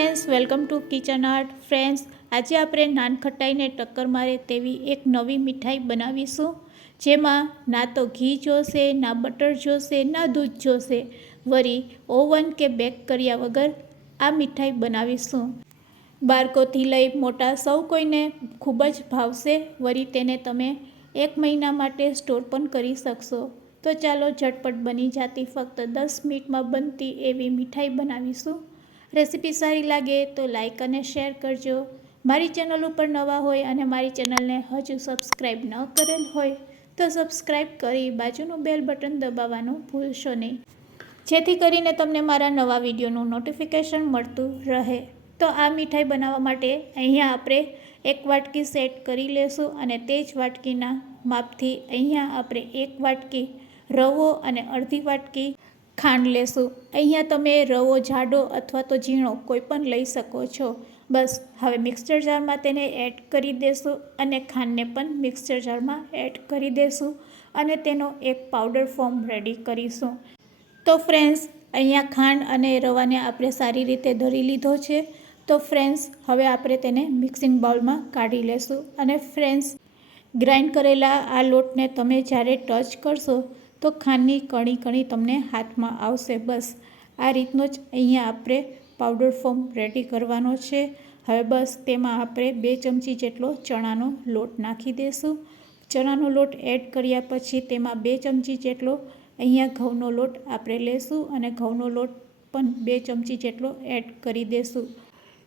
Welcome to kitchen art. Friends, આજે આપણે નાનખટાઈને ટક્કર મારે તેવી એક નવી મીઠાઈ બનાવીશું, જેમાં ના તો ઘી જોશે, ના બટર જોશે, ના દૂધ જોશે. વરી ઓવન કે બેક કર્યા વગર આ મીઠાઈ બનાવીશું. બાળકોથી લઈ મોટા સૌ કોઈને ખૂબ જ ભાવશે, વરી તેને તમે એક મહિના માટે સ્ટોર પણ કરી શકશો. તો ચાલો ઝટપટ બની જાતી ફક્ત દસ મિનિટમાં બનતી એવી મીઠાઈ બનાવીશું. રેસીપી સારી લાગે તો લાઇક અને શેર કરજો. મારી ચેનલ ઉપર નવા હોય અને મારી ચેનલને હજુ સબસ્ક્રાઈબ ન કરેલ હોય તો સબસ્ક્રાઈબ કરી બાજુનું બેલ બટન દબાવવાનું ભૂલશો નહીં. જેથી કરીને તમને મારા નવા વિડીયોનું નોટિફિકેશન મળતું રહે. તો આ મીઠાઈ બનાવવા માટે અહીંયા આપણે એક વાટકી સેટ કરી લેશું અને તે જ વાટકીના માપથી અહીંયા આપણે એક વાટકી રવો અને અડધી વાટકી ખાંડ લેશું. અહીંયા તમે રવો, જાડો અથવા તો ઝીણો કોઈ પણ લઈ શકો છો. બસ, હવે મિક્સર જારમાં તેને એડ કરી દેશું અને ખાંડને પણ મિક્સર જારમાં એડ કરી દેશું અને તેનો એક પાવડર ફોર્મ રેડી કરીશું. તો ફ્રેન્ડ્સ અહીંયા ખાંડ અને રવાને આપણે સારી રીતે ધરી લીધો છે. તો ફ્રેન્ડ્સ હવે આપણે તેને મિક્સિંગ બાઉલમાં કાઢી લેશું. અને ફ્રેન્ડ્સ ગ્રાઇન્ડ કરેલા આ લોટને તમે જ્યારે ટચ કરશો તો ખાંડની કણી કણી તમને હાથમાં આવશે. બસ, આ રીતનો જ અહીંયા આપણે પાવડર ફોર્મ રેડી કરવાનો છે. હવે બસ, તેમાં આપણે બે ચમચી જેટલો ચણાનો લોટ નાખી દઈશું ચણાનો લોટ એડ કર્યા પછી તેમાં બે ચમચી જેટલો અહીંયા ઘઉંનો લોટ આપણે લેશું અને ઘઉંનો લોટ પણ બે ચમચી જેટલો એડ કરી દઈશું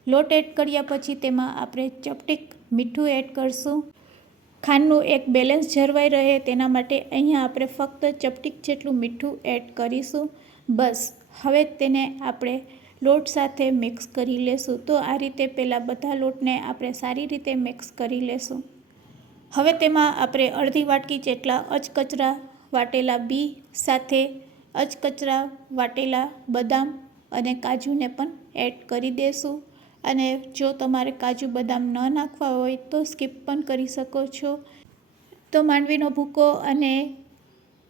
લોટ એડ કર્યા પછી તેમાં આપણે ચપટીક મીઠું એડ કરશું. ખાંડનું એક બેલેન્સ જળવાઈ રહે તેના માટે અહીંયા આપણે ફક્ત ચપટીક જેટલું મીઠું એડ કરીશું. બસ, હવે તેને આપણે લોટ સાથે મિક્સ કરી લેશું. તો આ રીતે પહેલાં બધા લોટને આપણે સારી રીતે મિક્સ કરી લેશું. હવે તેમાં આપણે અડધી વાટકી જેટલા અચકચરા વાટેલા બી સાથે અચકચરા વાટેલા બદામ અને કાજુને પણ એડ કરી દેશું. અને જો તમારે કાજુ બદામ ન નાખવા હોય તો સ્કીપ પણ કરી શકો છો. તો માંડવીનો ભૂકો અને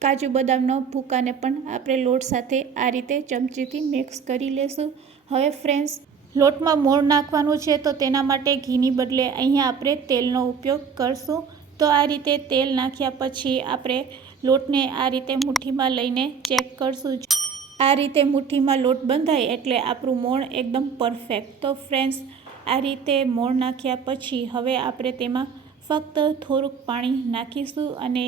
કાજુ બદામનો ભૂકાને પણ આપણે લોટ સાથે આ રીતે ચમચીથી મિક્સ કરી લેશું. હવે ફ્રેન્ડ્સ, લોટમાં મોણ નાખવાનું છે તો તેના માટે ઘીની બદલે અહીંયા આપણે તેલનો ઉપયોગ કરશું. તો આ રીતે તેલ નાખ્યા પછી આપણે લોટને આ રીતે મુઠ્ઠીમાં લઈને ચેક કરશું. આ રીતે મુઠ્ઠીમાં લોટ બંધાય એટલે આપણું મોણ એકદમ પરફેક્ટ તો ફ્રેન્ડ્સ આ રીતે મોણ નાખ્યા પછી હવે આપણે તેમાં ફક્ત થોડુંક પાણી નાખીશું અને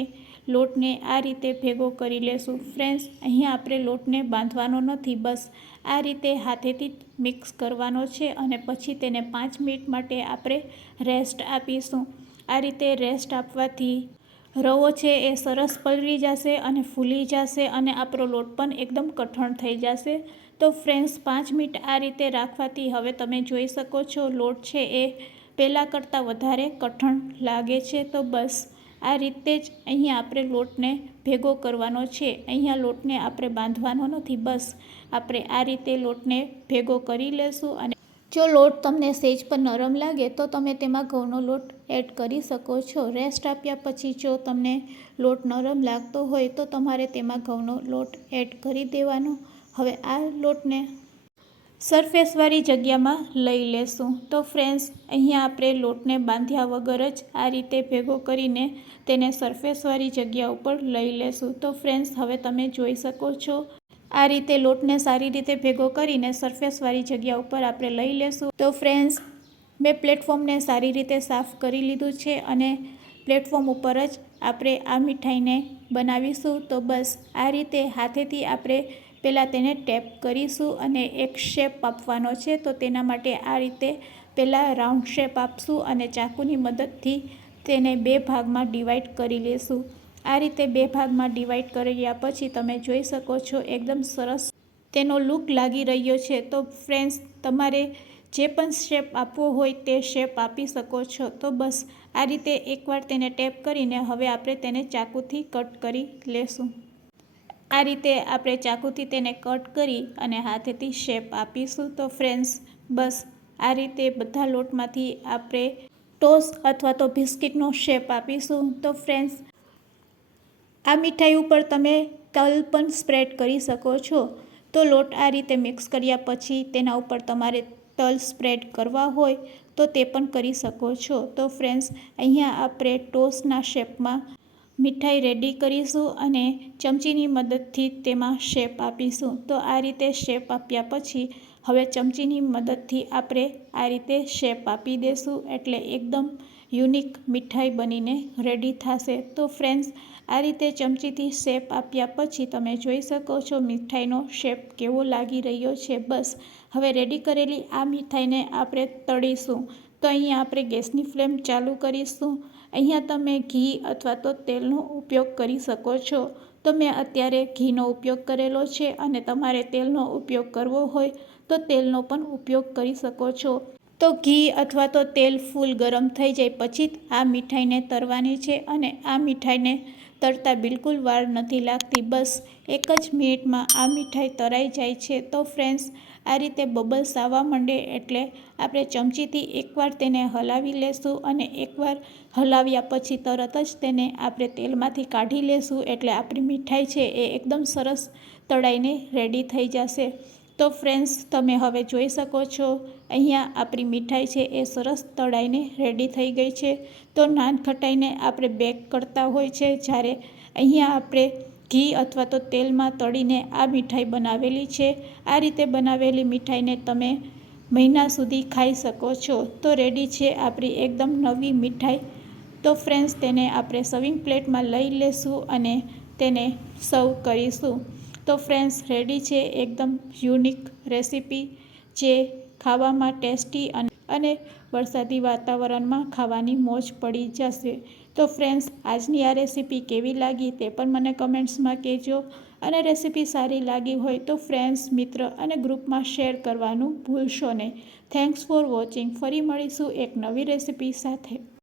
લોટને આ રીતે ભેગો કરી લેશું. ફ્રેન્ડ્સ અહીંયા આપણે લોટને બાંધવાનો નથી, બસ આ રીતે હાથેથી મિક્સ કરવાનો છે અને પછી તેને પાંચ મિનિટ માટે આપણે રેસ્ટ આપીશું. આ રીતે રેસ્ટ આપવાથી રવો છે એ સરસ પલળી જશે અને ફૂલી જશે અને આપણો લોટ પણ એકદમ કઠણ થઈ જશે. તો ફ્રેન્ડ્સ પાંચ મિનિટ આ રીતે રાખવાથી હવે તમે જોઈ શકો છો લોટ છે એ પહેલાં કરતાં વધારે કઠણ લાગે છે. તો બસ, આ રીતે જ અહીંયા આપણે લોટને ભેગો કરવાનો છે. અહીંયા લોટને આપણે બાંધવાનો નથી. બસ, આપણે આ રીતે લોટને ભેગો કરી લેશું અને જો લોટ તમને સેજ પર નરમ લાગે તો તમે તેમાં ઘઉંનો લોટ એડ કરી શકો છો. રેસ્ટ આપ્યા પછી જો તમને લોટ નરમ લાગતો હોય તો તમારે તેમાં ઘઉંનો લોટ એડ કરી દેવાનો. હવે આ લોટને સરફેસવાળી જગ્યામાં લઈ લેશું. તો ફ્રેન્ડ્સ, અહીંયા આપણે લોટને બાંધ્યા વગર જ આ રીતે ભેગો કરીને તેને સરફેસવાળી જગ્યા ઉપર લઈ લેશું. તો ફ્રેન્ડ્સ, હવે તમે જોઈ શકો છો આ રીતે લોટને સારી રીતે ભેગો કરીને સરફેસવાળી જગ્યા ઉપર આપણે લઈ લેશું. તો ફ્રેન્ડ્સ મેં પ્લેટફોર્મને સારી રીતે સાફ કરી લીધું છે અને પ્લેટફોર્મ ઉપર જ આપણે આ મીઠાઈને બનાવીશું. તો બસ આ રીતે હાથેથી આપણે પહેલાં તેને ટેપ કરીશું અને એક શેપ આપવાનો છે. તો તેના માટે આ રીતે પહેલાં રાઉન્ડ શેપ આપશું અને ચાકુની મદદથી તેને બે ભાગમાં ડિવાઈડ કરી લેશું. આ રીતે બે ભાગમાં ડિવાઈડ કર્યા પછી તમે જોઈ શકો છો એકદમ સરસ તેનો લુક લાગી રહ્યો છે. તો ફ્રેન્ડ્સ તમારે જે પણ શેપ આપવો હોય તે શેપ આપી શકો છો. તો બસ આ રીતે એકવાર તેને ટેપ કરીને હવે આપણે તેને ચાકુથી કટ કરી લેશું. આ રીતે આપણે ચાકુથી તેને કટ કરી અને હાથેથી શેપ આપીશું. તો ફ્રેન્ડ્સ બસ આ રીતે બધા લોટમાંથી આપણે ટોસ અથવા તો બિસ્કિટનો શેપ આપીશું. તો ફ્રેન્ડ્સ આ મીઠાઈ ઉપર તમે તલ પણ સ્પ્રેડ કરી શકો છો. તો લોટ આ રીતે મિક્સ કર્યા પછી તેના ઉપર તમારે તલ સ્પ્રેડ કરવા હોય તો તે પણ કરી શકો છો. તો ફ્રેન્ડ્સ, અહીંયા આપણે ટોસના શેપમાં મીઠાઈ રેડી કરીશું અને ચમચીની મદદથી તેમાં શેપ આપીશું. તો આ રીતે શેપ આપ્યા પછી હવે ચમચીની મદદથી આપણે આ રીતે શેપ આપી દઈશું એટલે એકદમ યુનિક મીઠાઈ બનીને રેડી થશે. તો ફ્રેન્ડ્સ આ રીતે ચમચીથી શેપ આપ્યા પછી તમે જોઈ શકો છો મીઠાઈનો શેપ કેવો લાગી રહ્યો છે. બસ, હવે રેડી કરેલી આ મીઠાઈને આપણે તળીશું. તો અહીંયા આપણે ગેસની ફ્લેમ ચાલુ કરીશું. અહીંયા તમે ઘી અથવા તો તેલનો ઉપયોગ કરી શકો છો. તો મેં અત્યારે ઘીનો ઉપયોગ કરેલો છે અને તમારે તેલનો ઉપયોગ કરવો હોય તો તેલનો પણ ઉપયોગ કરી શકો છો. તો ઘી અથવા તો તેલ ફૂલ ગરમ થઈ જાય પછી આ મીઠાઈને તરવાની છે અને આ મીઠાઈને તરતા બિલકુલ વાર નથી લાગતી. બસ એક જ મિનિટમાં આ મીઠાઈ તરાઈ જાય છે. તો ફ્રેન્ડ્સ, આ રીતે બબલ્સ આવવા માંડે એટલે આપણે ચમચીથી એકવાર તેને હલાવી લેશું અને એકવાર હલાવ્યા પછી તરત જ તેને આપણે તેલમાંથી કાઢી લેશું એટલે આપણી મીઠાઈ છે એ એકદમ સરસ તળાઈને રેડી થઈ જશે. તો ફ્રેન્ડ્સ, તમે હવે જોઈ શકો છો, અહીંયા આપણી મીઠાઈ છે એ સરસ તળાઈને રેડી થઈ ગઈ છે. તો નાન ખટાઈને આપણે બેક કરતા હોય છે, જ્યારે અહીંયા આપણે ઘી અથવા તો તેલમાં તળીને આ મીઠાઈ બનાવેલી છે. આ રીતે બનાવેલી મીઠાઈને તમે મહિના સુધી ખાઈ શકો છો. તો રેડી છે આપણી એકદમ નવી મીઠાઈ. તો ફ્રેન્ડ્સ, તેને આપણે સર્વિંગ પ્લેટમાં લઈ લેશું અને તેને સર્વ કરીશું. તો ફ્રેન્ડ્સ, રેડી છે એકદમ યુનિક રેસીપી જે ખાવામાં ટેસ્ટી અને અને વરસાદી વાતાવરણમાં ખાવાની મોજ પડી જશે. તો ફ્રેન્ડ્સ, આજની આ રેસીપી કેવી લાગી તે પણ મને કમેન્ટ્સમાં કહેજો. અને રેસીપી સારી લાગી હોય તો ફ્રેન્ડ્સ, મિત્ર અને ગ્રુપમાં શેર કરવાનું ભૂલશો નહીં. Thanks for watching. ફરી મળીશું એક નવી રેસીપી સાથે.